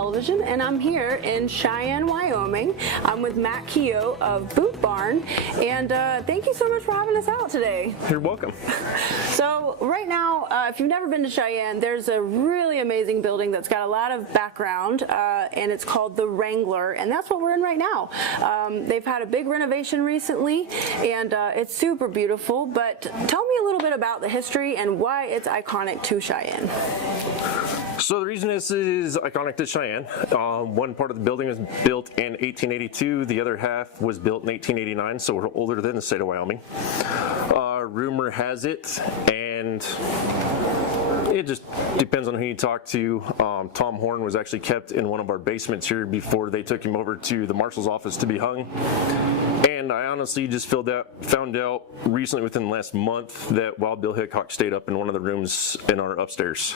Television, and I'm here in Cheyenne, Wyoming. I'm with Matt Keogh of Boot Barn, and thank you so much for having us out today. You're welcome. So right now, if you've never been to Cheyenne, there's a really amazing building that's got a lot of background, and it's called the Wrangler, and that's what we're in right now. They've had a big renovation recently, and it's super beautiful, but tell me a little bit about the history and why it's iconic to Cheyenne. So the reason this is iconic to Cheyenne, one part of the building was built in 1882, the other half was built in 1889, so we're older than the state of Wyoming. Rumor has it, and it just depends on who you talk to. Tom Horn was actually kept in one of our basements here before they took him over to the marshal's office to be hung. And I honestly just found out recently within the last month that Wild Bill Hickok stayed up in one of the rooms in our upstairs.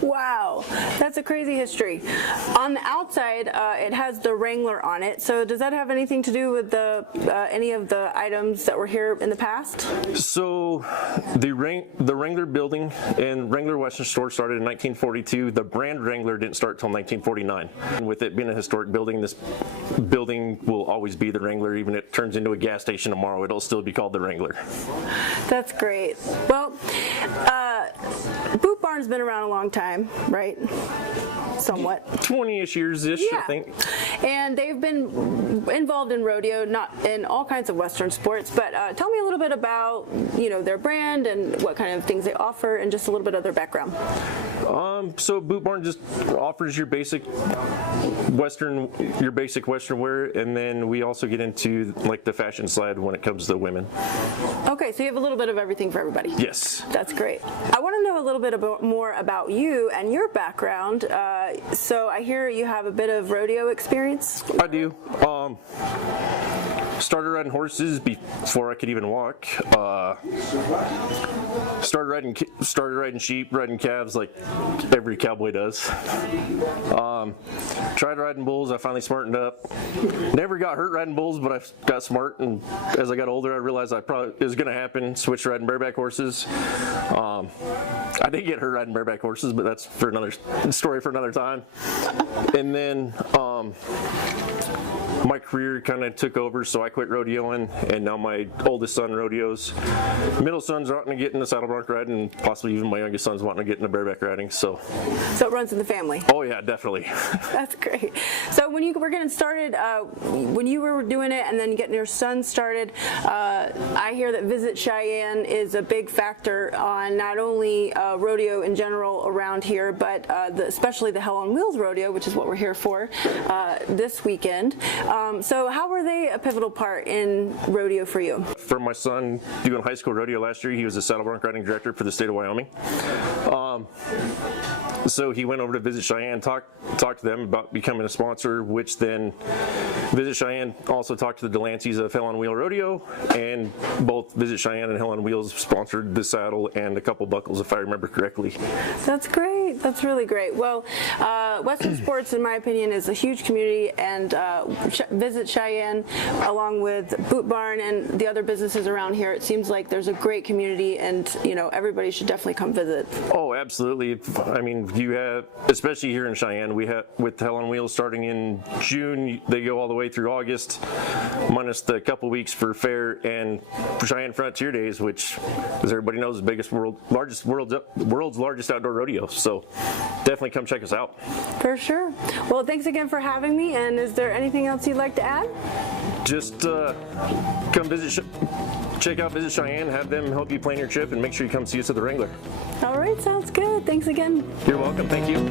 Wow, that's a crazy history. On the outside, it has the Wrangler on it. So does that have anything to do with any of the items that were here in the past? So the Wrangler building and Wrangler Western Store started in 1942. The brand Wrangler didn't start until 1949. And with it being a historic building, this building will always be the Wrangler. Even if it turns into a gas station tomorrow, it'll still be called the Wrangler. That's great. Well, Boot Barn's been around a long time, right? Somewhat. 20-ish years-ish, yeah. I think. And they've been involved in rodeo, not in all kinds of Western sports, but tell me a little bit about, their brand and what kind of things they offer and just a little bit of their background. So Boot Barn just offers your basic Western wear, and then we also get into like the fashion side when it comes to women. Okay, so you have a little bit of everything for everybody. Yes. That's great. I want to know a little bit more about you and your background. So I hear you have a bit of rodeo experience. I do. Started riding horses before I could even walk. Started riding sheep, riding calves like every cowboy does. Tried riding bulls. I finally smartened up. Never got hurt riding bulls, but I got smart, and as I got older, I realized it was going to happen. Switched riding bareback horses. I did get hurt riding bareback horses, but that's for another story for another time. And then my career kind of took over, so I quit rodeoing, and now my oldest son rodeos. Middle son's wanting to get into saddle bronc riding, and possibly even my youngest son's wanting to get into bareback riding. So it runs in the family. Oh yeah, definitely. That's great. So when you were getting started, when you were doing it, and then getting your son started, I hear that Visit Cheyenne is a big factor on not only rodeo in general around here, but especially the Hell on Wheels rodeo, which is what we're here for this weekend. So how were they a pivotal part in rodeo for you? For my son doing high school rodeo last year, he was the saddle bronc riding director for the state of Wyoming. So he went over to Visit Cheyenne, talked to them about becoming a sponsor, which then Visit Cheyenne also talked to the Delanceys of Hell on Wheel Rodeo, and both Visit Cheyenne and Hell on Wheels sponsored the saddle and a couple buckles, if I remember correctly. That's great. That's really great. Well, Western sports, in my opinion, is a huge community, and Visit Cheyenne, along with Boot Barn and the other businesses around here, it seems like there's a great community, and everybody should definitely come visit. Oh, absolutely. I mean, you have, especially here in Cheyenne, we have with Hell on Wheels starting in June, they go all the way through August, minus the couple weeks for fair and Cheyenne Frontier Days, which, as everybody knows, is the world's largest outdoor rodeo. So definitely come check us out. For sure. Well, thanks again for having me. And is there anything else you'd like to add? Just come check out Visit Cheyenne, have them help you plan your trip, and make sure you come see us at the Wrangler. All right, sounds good. Thanks again. You're welcome. Thank you.